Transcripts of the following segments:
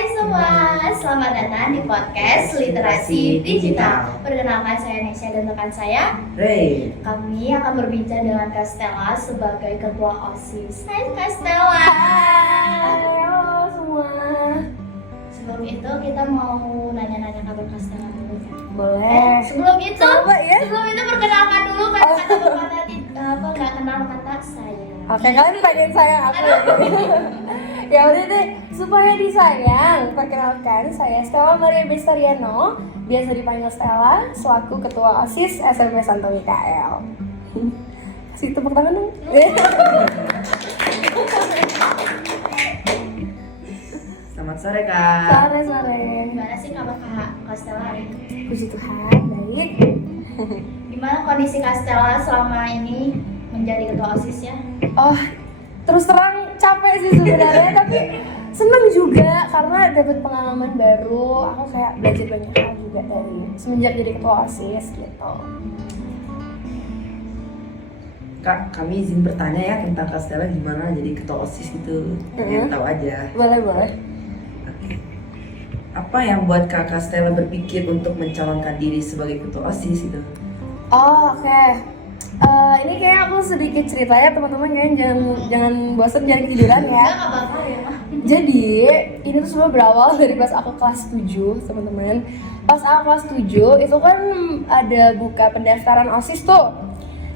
Hai semua, selamat datang di podcast Literasi Digital. Perkenalkan saya Nesya dan rekan saya Ray. Kami akan berbincang dengan Kak Stella sebagai ketua OSIS. Hai Kak Stella. Halo semua. Sebelum itu kita mau nanya-nanya kabar Kak Stella dulu kan? Boleh. Sebelum itu, Coba ya. perkenalkan dulu kata-kata nggak kenal kata saya. Oke, kalian pengen sayang aku. Ya udah deh, supaya disayang, perkenalkan saya Stella Maria Bestariano, biasa dipanggil Stella, selaku ketua OSIS SMP Santo Mikael. Kasih tepuk tangan dong. Selamat sore Kak. Sore. Gimana sih kabar Kak Stella hari ini? Puji Tuhan, baik. Gimana kondisi Kak Stella selama ini menjadi ketua OSIS ya? Oh, terus terang capek sih sebenarnya, tapi seneng juga karena dapat pengalaman baru. Aku kayak belajar banyak hal juga dari semenjak jadi ketua OSIS gitu. Kak, kami izin bertanya ya tentang Kak Stella gimana jadi ketua OSIS gitu. Pengen tahu aja. Boleh. Oke. Apa yang buat Kak Stella berpikir untuk mencalonkan diri sebagai ketua OSIS itu? Oh, oke. Ini kayak aku sedikit ceritanya, teman-teman kayaknya jangan bosan, jangan ketiduran ya. Enggak apa-apa ya. Jadi, ini tuh semua berawal dari pas aku kelas 7, teman-teman. Pas aku kelas 7, itu kan ada buka pendaftaran OSIS tuh.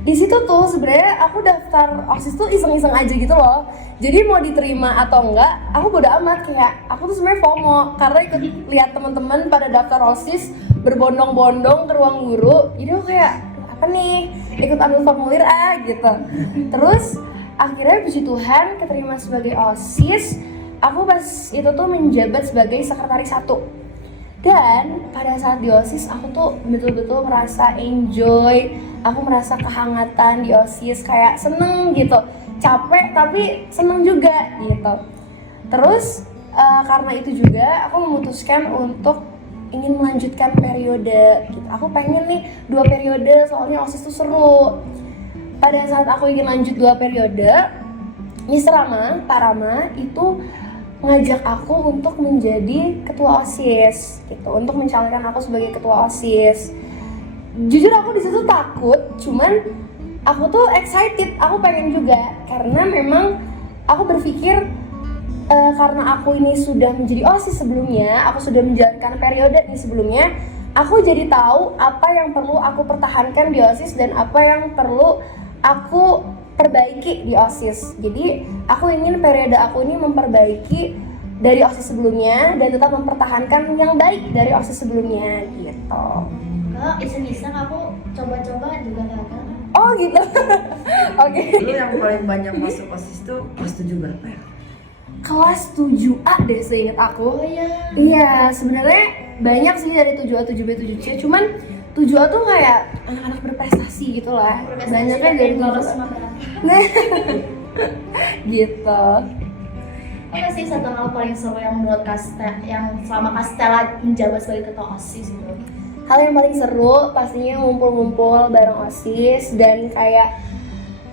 Di situ tuh sebenarnya aku daftar OSIS tuh iseng-iseng aja gitu loh. Jadi mau diterima atau enggak, aku bodo amat, kayak aku tuh sebenarnya FOMO karena ikut lihat teman-teman pada daftar OSIS berbondong-bondong ke ruang guru. Jadi aku kayak apa nih, ikut ambil formulir gitu. Terus akhirnya puji Tuhan keterima sebagai OSIS. Aku pas itu tuh menjabat sebagai sekretaris 1. Dan pada saat di OSIS aku tuh betul-betul merasa enjoy. Aku merasa kehangatan di OSIS, kayak seneng gitu. Capek tapi seneng juga gitu. Terus karena itu juga aku memutuskan untuk ingin melanjutkan periode gitu. Aku pengen nih 2 periode, soalnya OSIS tuh seru. Pada saat aku ingin lanjut 2 periode, Miss Rama, Pak Rama itu ngajak aku untuk menjadi ketua OSIS gitu, untuk mencalonkan aku sebagai ketua OSIS. Jujur aku di situ takut, cuman aku tuh excited, aku pengen juga karena memang aku berpikir karena aku ini sudah menjadi OSIS sebelumnya, aku sudah menjalankan periode nih sebelumnya, aku jadi tahu apa yang perlu aku pertahankan di OSIS dan apa yang perlu aku perbaiki di OSIS. Jadi aku ingin periode aku ini memperbaiki dari OSIS sebelumnya dan tetap mempertahankan yang baik dari OSIS sebelumnya gitu. Kalau iseng-iseng aku coba-coba juga gagal. Oh gitu. Oke. Dulu yang paling banyak masuk OSIS tuh kelas 7 berapa ya? Kelas 7A deh seingat aku. Oh iya. Iya, sebenarnya banyak sih dari 7A, 7B, 7C. Cuman 7A tuh kayak anak-anak berprestasi gitu lah. Banyaknya dari lolos 7A. sama berapa? Nah, gitu. Apa sih satu hal paling seru yang menurut yang selama Kak Stella menjabat sebagai ketua OSIS gitu? Hal yang paling seru pastinya ngumpul-ngumpul bareng OSIS, dan kayak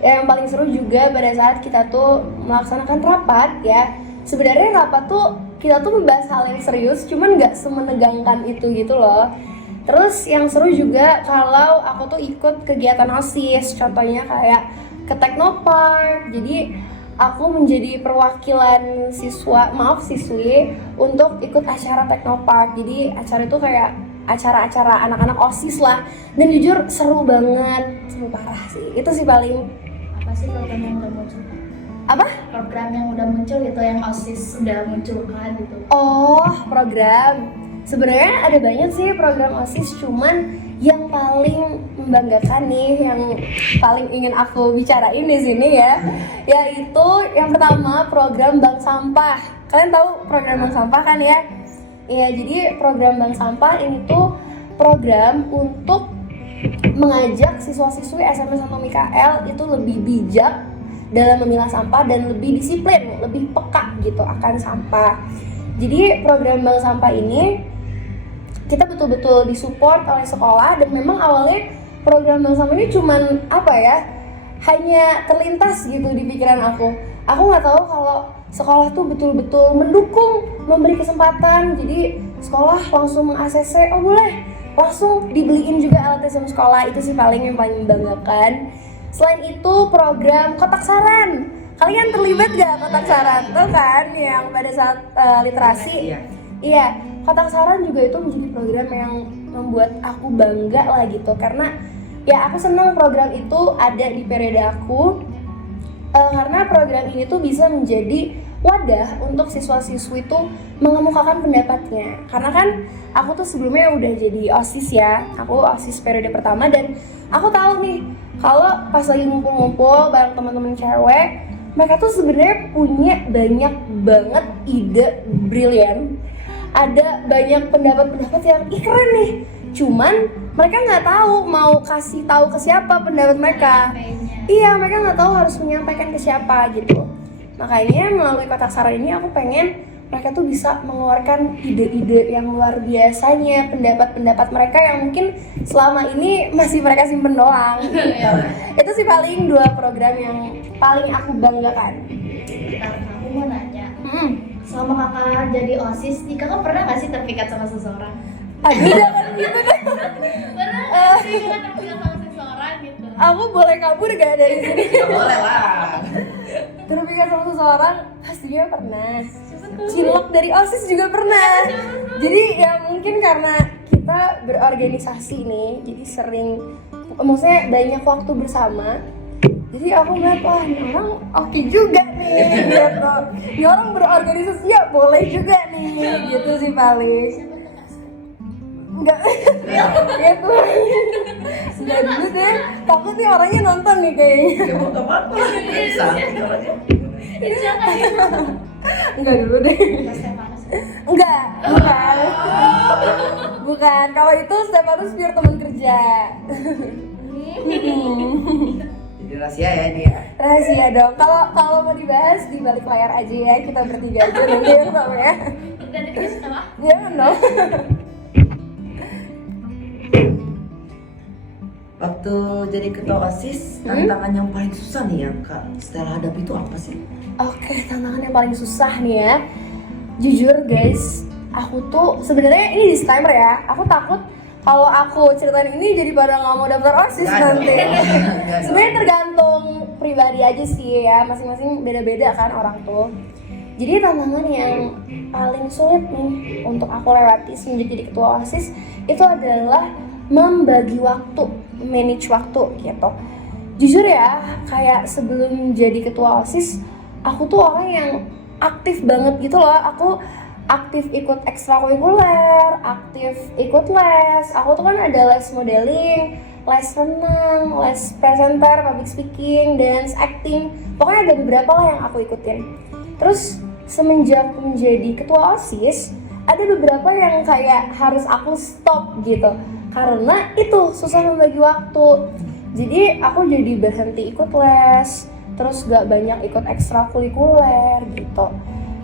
yang paling seru juga pada saat kita tuh melaksanakan rapat ya. Sebenarnya rapat tuh kita tuh membahas hal yang serius, cuman nggak semenegangkan itu gitu loh. Terus yang seru juga kalau aku tuh ikut kegiatan OSIS, contohnya kayak ke Teknopark. Jadi aku menjadi perwakilan siswi untuk ikut acara Teknopark. Jadi acara itu kayak acara-acara anak-anak OSIS lah. Dan jujur seru banget, seru parah sih. Itu sih paling. Apa sih program yang udah muncul? Apa? Program yang udah muncul gitu, yang OSIS udah munculkan gitu. Oh, program. Sebenarnya ada banyak sih program OSIS, cuman yang paling membanggakan nih, yang paling ingin aku bicarain di sini ya, yaitu yang pertama program Bank Sampah. Kalian tahu program Bank Sampah kan ya? Ya, jadi program Bank Sampah ini tuh program untuk mengajak siswa-siswi SMP Santo Mikael itu lebih bijak dalam memilah sampah dan lebih disiplin, lebih peka gitu akan sampah. Jadi program Bank Sampah ini kita betul-betul disupport oleh sekolah, dan memang awalnya program Bank Sampah ini cuman apa ya, hanya terlintas gitu di pikiran aku. Aku nggak tahu kalau sekolah tuh betul-betul mendukung, memberi kesempatan. Jadi sekolah langsung meng-ACC, oh boleh, langsung dibeliin juga alatnya sama sekolah. Itu sih paling yang paling membanggakan. Selain itu program kotak saran. Kalian terlibat gak kotak saran? Tuh kan yang pada saat literasi. Iya, kotak saran juga itu menjadi program yang membuat aku bangga lah gitu. Karena ya aku senang program itu ada di periode aku. Karena program ini tuh bisa menjadi wadah untuk siswa-siswi itu mengemukakan pendapatnya. Karena kan aku tuh sebelumnya udah jadi OSIS ya. Aku OSIS periode pertama dan aku tahu nih kalau pas lagi ngumpul-ngumpul bareng teman-teman cewek, mereka tuh sebenarnya punya banyak banget ide brilian. Ada banyak pendapat-pendapat yang keren nih. Cuman mereka nggak tahu mau kasih tahu ke siapa pendapat mereka. Iya, mereka nggak tahu harus menyampaikan ke siapa gitu. Makanya melalui kotak saran ini aku pengen mereka tuh bisa mengeluarkan ide-ide yang luar biasanya, pendapat-pendapat mereka yang mungkin selama ini masih mereka simpen doang gitu. Itu sih paling 2 program yang paling aku banggakan. Aku mau nanya, selama kakak jadi OSIS, nih kakak pernah nggak sih terpikat sama seseorang? Aduh, jangan gitu deh. Pernah nggak sih kakak terpikat sama seseorang gitu? Aku boleh kabur gak dari sini? Nggak boleh lah. Terpikat sama seseorang pastinya pernah. Cilok dari OSIS juga pernah. Jadi ya mungkin karena kita berorganisasi nih, jadi sering, maksudnya banyak waktu bersama. Jadi aku ngeliat, wah ini orang oke juga nih gitu. Ini orang berorganisasi ya boleh juga nih gitu sih paling. Enggak, gitu. Sudah dulu deh, takut nih orangnya nonton nih kayaknya. Ya mau apa-apa. Sakit orangnya. Enggak dulu deh. Enggak, bukan. Bukan, kalau itu Stefanus pure teman kerja. Jadi rahasia ya ini ya. Rahasia dong. Kalau mau dibahas di balik layar aja ya, kita bertiga aja nanti ya sama ya. Dan itu sama? Jangan dong. Waktu jadi ketua OSIS, tantangan yang paling susah nih yang Kak Stella hadapi itu apa sih? Oke, tantangan yang paling susah nih ya. Jujur guys, aku tuh sebenarnya ini disclaimer ya. Aku takut kalau aku ceritain ini jadi pada nggak mau daftar OSIS nanti. Sebenarnya tergantung pribadi aja sih ya. Masing-masing beda-beda kan orang tuh. Jadi tantangan yang paling sulit nih untuk aku lewati semenjak jadi ketua OSIS itu adalah membagi waktu, manage waktu gitu. Jujur ya, kayak sebelum jadi ketua OSIS, aku tuh orang yang aktif banget gitu loh. Aku aktif ikut ekstrakurikuler, aktif ikut les. Aku tuh kan ada les modeling, les renang, les presenter, public speaking, dance, acting. Pokoknya ada beberapa lah yang aku ikutin. Terus semenjak menjadi ketua OSIS, ada beberapa yang kayak harus aku stop gitu. Karena itu susah membagi waktu. Jadi aku jadi berhenti ikut les, terus gak banyak ikut ekstrakurikuler gitu.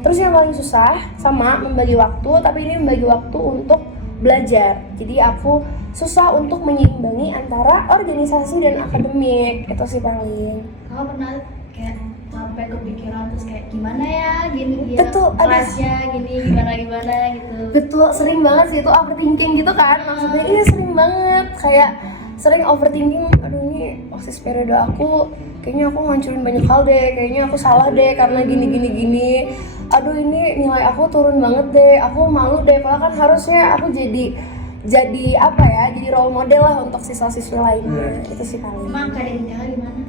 Terus yang paling susah sama membagi waktu, tapi ini membagi waktu untuk belajar. Jadi aku susah untuk menyeimbangi antara organisasi dan akademik. Itu sih paling. Kakak pernah kayak sampai kepikiran terus kayak gimana ya gini ya Betul, ada. kelasnya gini gimana gitu. Betul, sering banget sih itu overthinking gitu kan. Maksudnya iya sering banget, kayak sering overthinking. Aduh ini OSIS periode aku, kayaknya aku ngancurin banyak hal deh, kayaknya aku salah deh karena gini. Aduh ini nilai aku turun banget deh, aku malu deh. Padahal kan harusnya aku jadi apa ya, jadi role model lah untuk siswa-siswi lainnya. Itu sih paling. Emang keadaan kakak gimana?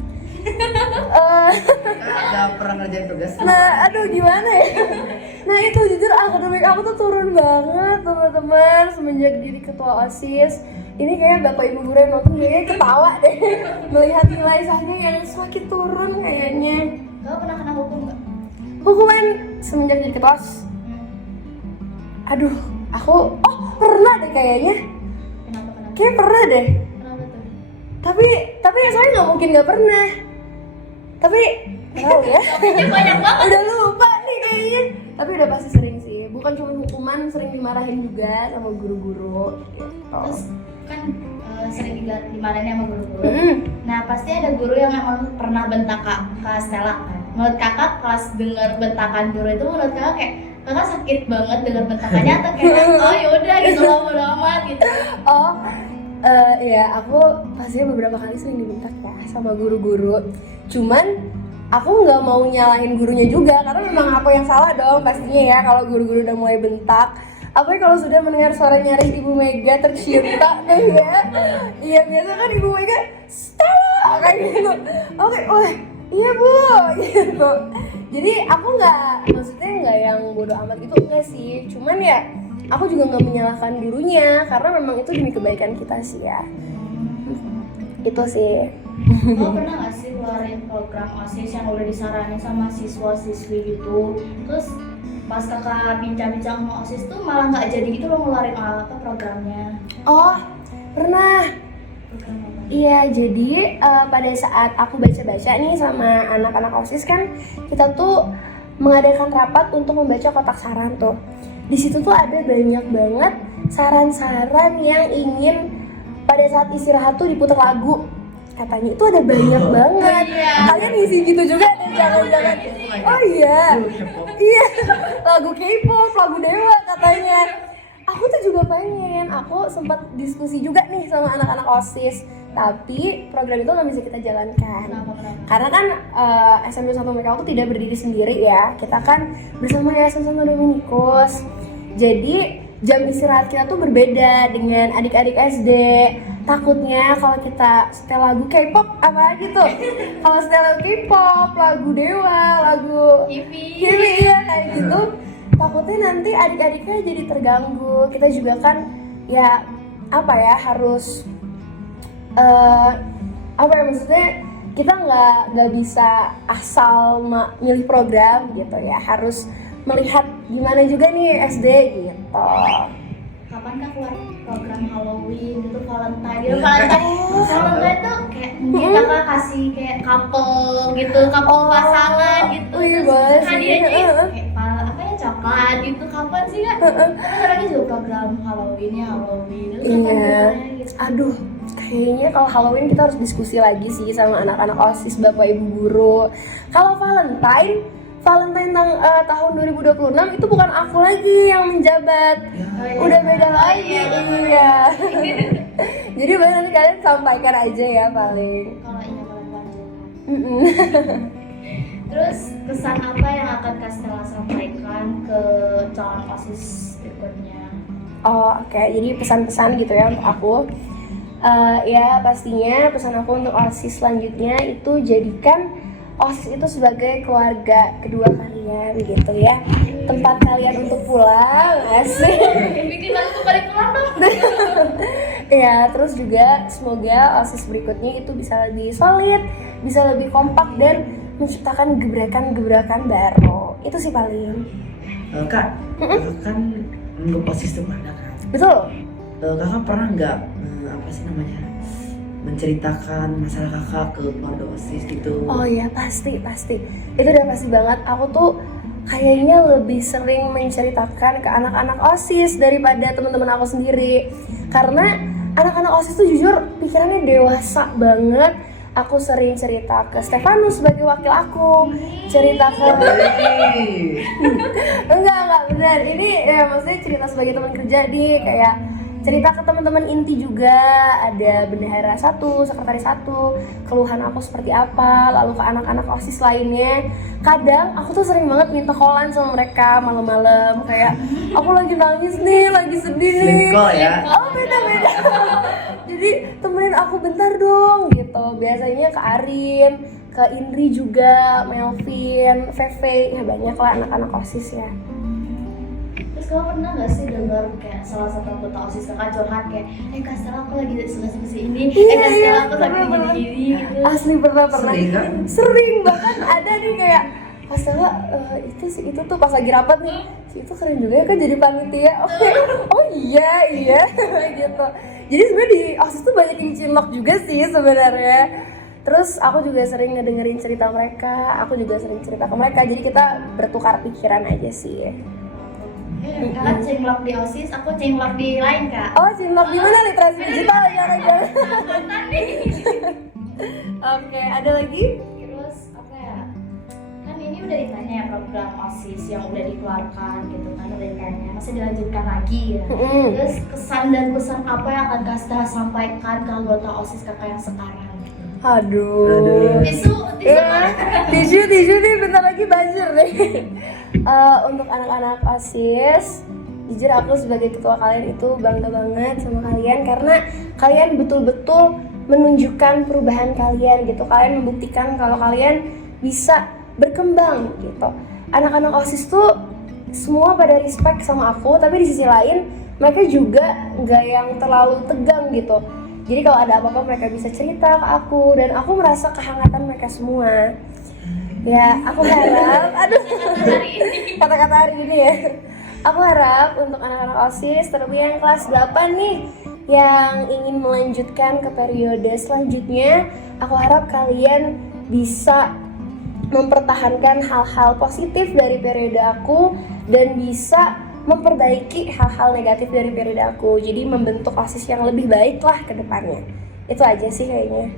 Gak pernah ngerjain tugas. Nah, aduh gimana ya? Nah itu jujur akademik aku tuh turun banget teman-teman semenjak jadi ketua OSIS. Ini kayaknya bapak ibu guru yang nonton kayaknya ketawa deh melihat nilai saya yang semakin turun kayaknya. Kakak pernah kena hukum nggak? Hukuman semenjak jadi ketua OSIS? Aduh, aku pernah deh kayaknya. Kenapa? Kayaknya pernah deh. Kenapa tuh? Tapi saya nggak mungkin nggak pernah. Tapi nggak tahu ya. Banyak banget. Udah lupa nih kayaknya. Tapi udah pasti sering sih. Bukan cuma hukuman, sering dimarahin juga sama guru-guru. Gitu. Terus kan sering dimarahin sama guru-guru. Mm-mm. Nah pasti ada guru yang emang pernah bentak Kak Stella. Menurut kakak pas dengar bentakan guru itu menurut kakak kayak kakak sakit banget dengar bentakannya atau kayak oh yaudah gitu bodo amat gitu. Oh, ya aku pastinya beberapa kali sering dibentak ya sama guru-guru. Cuman aku nggak mau nyalahin gurunya juga karena memang aku yang salah dong pastinya ya kalau guru-guru udah mulai bentak. Apalagi kalau sudah mendengar suara nyaring Ibu Mega tercipta tuh ya. Iya biasa kan Ibu Mega Stella kayak gitu. Oke, wah iya Bu gitu. Jadi aku maksudnya nggak yang bodo amat gitu enggak sih. Cuman ya aku juga nggak menyalahkan gurunya karena memang itu demi kebaikan kita sih ya. Itu sih. Lo pernah nggak sih keluarin program OSIS yang udah disaranin sama siswa-siswi gitu, terus pas kakak bincang-bincang sama OSIS tuh malah nggak jadi gitu lo ngeluarin apa programnya? Oh, pernah. Program apa? Iya, jadi pada saat aku baca-baca nih sama anak-anak OSIS kan kita tuh mengadakan rapat untuk membaca kotak saran tuh. Di situ tuh ada banyak banget saran-saran yang ingin pada saat istirahat tuh diputar lagu. Katanya itu ada banyak banget. Iya. Kalian ngisi gitu juga deh, jangan-jangan. Oh iya. Iya. Lagu K-pop, lagu Dewa katanya. Aku tuh juga pengen. Aku sempat diskusi juga nih sama anak-anak OSIS. Tapi program itu nggak bisa kita jalankan. Kenapa? Karena kan SMP 1 Mekau itu tidak berdiri sendiri ya. Kita kan bersama Yayasan Santo Dominikus. Jadi jam istirahat kita tuh berbeda dengan adik-adik SD. Takutnya kalau kita setel lagu K-pop apa gitu. Kalau setel lagu K-pop, lagu Dewa, lagu TV. iya kayak gitu. Takutnya nanti adik-adiknya jadi terganggu. Kita juga kan ya harus maksudnya kita nggak bisa asal milih program gitu ya, harus melihat gimana juga nih SD gitu. Kapan kak keluar program Halloween gitu, Valentine gitu? Valentine tuh kayak mungkin kakak kasih kayak couple gitu, couple pasangan gitu. Iya, Terus Bas. hadiahnya kayak coklat gitu. Kapan sih kak? Terus ada lagi juga program Halloween terus kapan Iya. gimana gitu? Aduh, kayaknya kalau Halloween kita harus diskusi lagi sih sama anak-anak OSIS, Bapak Ibu guru. Kalau Valentine tahun 2026 itu bukan aku lagi yang menjabat. Udah beda lagi. Iya. Jadi boleh nanti kalian sampaikan aja ya paling. Kalau ini Valentine. Mm-mm. Terus pesan apa yang akan Kak Stella sampaikan ke calon OSIS berikutnya? Oh, oke. Jadi pesan-pesan gitu ya untuk aku. Ya pastinya pesan aku untuk OSIS selanjutnya itu jadikan OSIS itu sebagai keluarga kedua kalian gitu ya. Tempat kalian untuk pulang, asik. Bikin lagu balik pulang dong. Ya, terus juga semoga OSIS berikutnya itu bisa lebih solid, bisa lebih kompak dan menciptakan gebrakan-gebrakan baru. Itu sih paling. Kak, kakak kan anggap OSIS itu ada kan? Betul. Kakak pernah nggak menceritakan masalah kakak ke keluarga OSIS gitu? Oh iya, pasti. Itu udah pasti banget. Aku tuh kayaknya lebih sering menceritakan ke anak-anak OSIS daripada teman-teman aku sendiri. Karena anak-anak OSIS tuh jujur pikirannya dewasa banget. Aku sering cerita ke Stefanus sebagai wakil aku, cerita ke enggak benar. Ini ya maksudnya cerita sebagai teman kerja nih, kayak cerita ke teman-teman inti juga, ada bendahara 1, sekretaris 1, keluhan aku seperti apa, lalu ke anak-anak OSIS lainnya. Kadang aku tuh sering banget minta callan sama mereka malam-malam, kayak aku lagi nangis nih, lagi sedih nih. Selingkuh ya? Oh beda. Jadi temenin aku bentar dong gitu. Biasanya ke Arin, ke Indri juga, Melvin, Feve, ya banyak lah anak-anak OSIS ya. Terus kamu pernah gak sih denger kayak salah satu anggota OSIS kakak curhat kayak Kak Stella aku lagi suka ini, Kak Stella aku lagi gini gitu. Asli pernah. Sering kan? Sering, bahkan ada nih kayak Kak Stella itu tuh pas lagi rapat nih, itu keren juga ya kan jadi panitia. Oke. Oh iya gitu. Jadi sebenarnya di OSIS tuh banyak yang cinlok juga sih sebenarnya. Terus aku juga sering ngedengerin cerita mereka, aku juga sering cerita ke mereka. Jadi kita bertukar pikiran aja sih. Kakak cinlok di OSIS, aku cinlok di lain kak. Oh, cinlok di mana? Literasi digital jangan-jangan. Mantan nih. Oke, ada lagi? Terus apa ya? Kan ini udah ditanya ya program OSIS yang udah dikeluarkan gitu kan, udah ditanya. Masih dilanjutkan lagi ya. Terus kesan dan pesan apa yang akan Kak Stella sampaikan ke anggota OSIS kakak yang sekarang? Aduh. Tisu Ya, tisu nih bentar lagi banjir deh. Untuk anak-anak OSIS, jujur aku sebagai ketua kalian itu bangga banget sama kalian karena kalian betul-betul menunjukkan perubahan kalian gitu. Kalian membuktikan kalau kalian bisa berkembang gitu. Anak-anak OSIS tuh semua pada respect sama aku, tapi di sisi lain mereka juga nggak yang terlalu tegang gitu. Jadi kalau ada apa-apa mereka bisa cerita ke aku dan aku merasa kehangatan mereka semua. Ya, aku harap, aduh, kata-kata hari ini ya. Aku harap untuk anak-anak OSIS, terlebih yang kelas 8 nih, yang ingin melanjutkan ke periode selanjutnya, aku harap kalian bisa mempertahankan hal-hal positif dari periode aku dan bisa memperbaiki hal-hal negatif dari periode aku. Jadi membentuk OSIS yang lebih baik lah ke depannya. Itu aja sih kayaknya.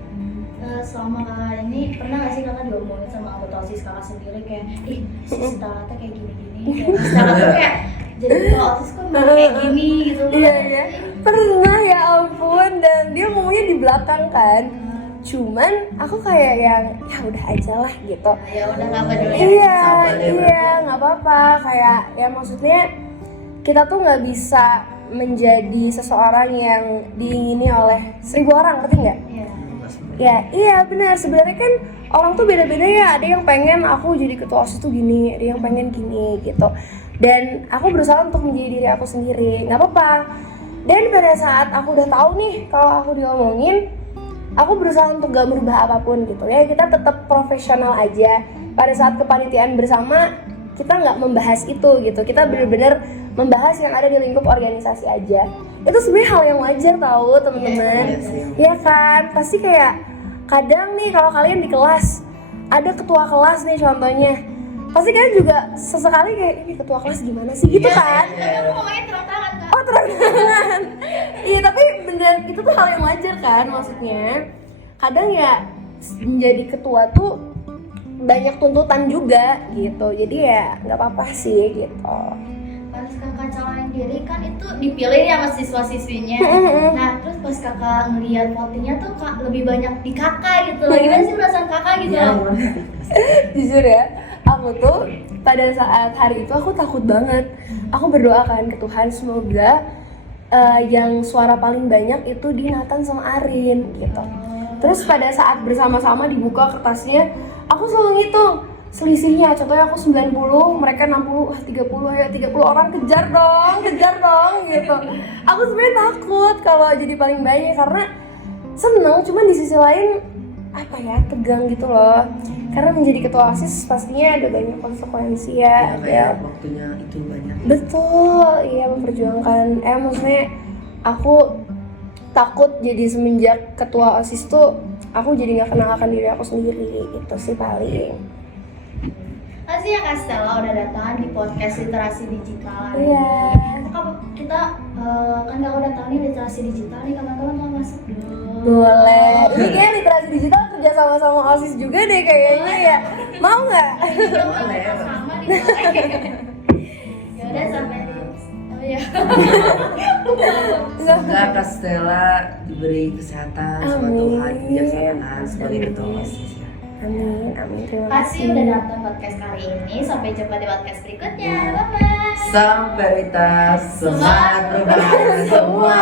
Selama kakak ini pernah gak sih kakak diomongin sama anggota OSIS kakak sendiri kayak ih si Stella tuh kayak gini-gini, kayak Stella tuh kayak jadi ketua OSIS kok malah kayak gini gitu. Iya. Pernah ya ampun, dan dia ngomongnya di belakang kan. Cuman aku kayak yang ya udah aja lah gitu. Ya udah nggak peduli. Iya nggak apa-apa, kayak ya maksudnya kita tuh nggak bisa menjadi seseorang yang diingini oleh 1000 orang, ngerti nggak? Iya. Iya benar, sebenarnya kan orang tuh beda-beda ya. Ada yang pengen aku jadi ketua OSIS tuh gini, ada yang pengen gini gitu. Dan aku berusaha untuk menjadi diri aku sendiri, nggak apa-apa. Dan pada saat aku udah tahu nih kalau aku diomongin, aku berusaha untuk gak merubah apapun gitu ya. Kita tetap profesional aja. Pada saat kepanitiaan bersama, kita nggak membahas itu gitu. Kita benar-benar membahas yang ada di lingkup organisasi aja. Itu sebenarnya hal yang wajar tahu teman-teman. Ya kan, pasti kayak kadang nih kalau kalian di kelas ada ketua kelas nih contohnya, pasti kalian juga sesekali kayak ini ketua kelas gimana sih gitu kan? Tapi aku ngomongnya terang tangan kak. Oh terang tangan. Iya tapi beneran itu tuh hal yang wajar kan, maksudnya kadang ya menjadi ketua tuh banyak tuntutan juga gitu. Jadi ya nggak apa-apa sih gitu. Pas kakak calonin diri kan itu dipilih ya sama siswa-siswinya. Nah terus pas kakak ngeliat votingnya tuh kak lebih banyak di kakak gitu. Gimana sih perasaan kakak gitu? Jujur ya, aku tuh pada saat hari itu aku takut banget. Aku berdoa kan ke Tuhan semoga yang suara paling banyak itu di Nathan sama Arin gitu. Terus pada saat bersama-sama dibuka kertasnya, aku selalu ngitung selisihnya. Contohnya aku 90, mereka 60, 30, ayo 30 orang kejar dong gitu. Aku sebenarnya takut kalau jadi paling banyak karena seneng, cuman di sisi lain apa ya, tegang gitu loh. Karena menjadi ketua OSIS pastinya ada banyak konsekuensi ya. Kayak waktunya itu banyak. Betul, iya memperjuangkan. Maksudnya aku takut jadi semenjak ketua OSIS tuh aku jadi nggak kenal akan diri aku sendiri. Itu sih paling. Makasih ya Kak Stella udah datang di podcast Literasi Digital. Iya. Kita kan gak udah tahu nih literasi digital nih, kapan-kapan mau masuk dong. Boleh. Ini kayak literasi digital kerja sama OSIS juga deh kayaknya ya. Mau nggak? Boleh. Sama nih. Ya udah sampai di. Oh ya. Semoga Kak Stella diberi kesehatan sama Tuhan, kebijaksanaan sebagai ketua OSIS. Amin. Terima Kasih udah datang podcast kali ini. Sampai jumpa di podcast berikutnya. Bye bye. Sampai kita semangat berbahagia semua.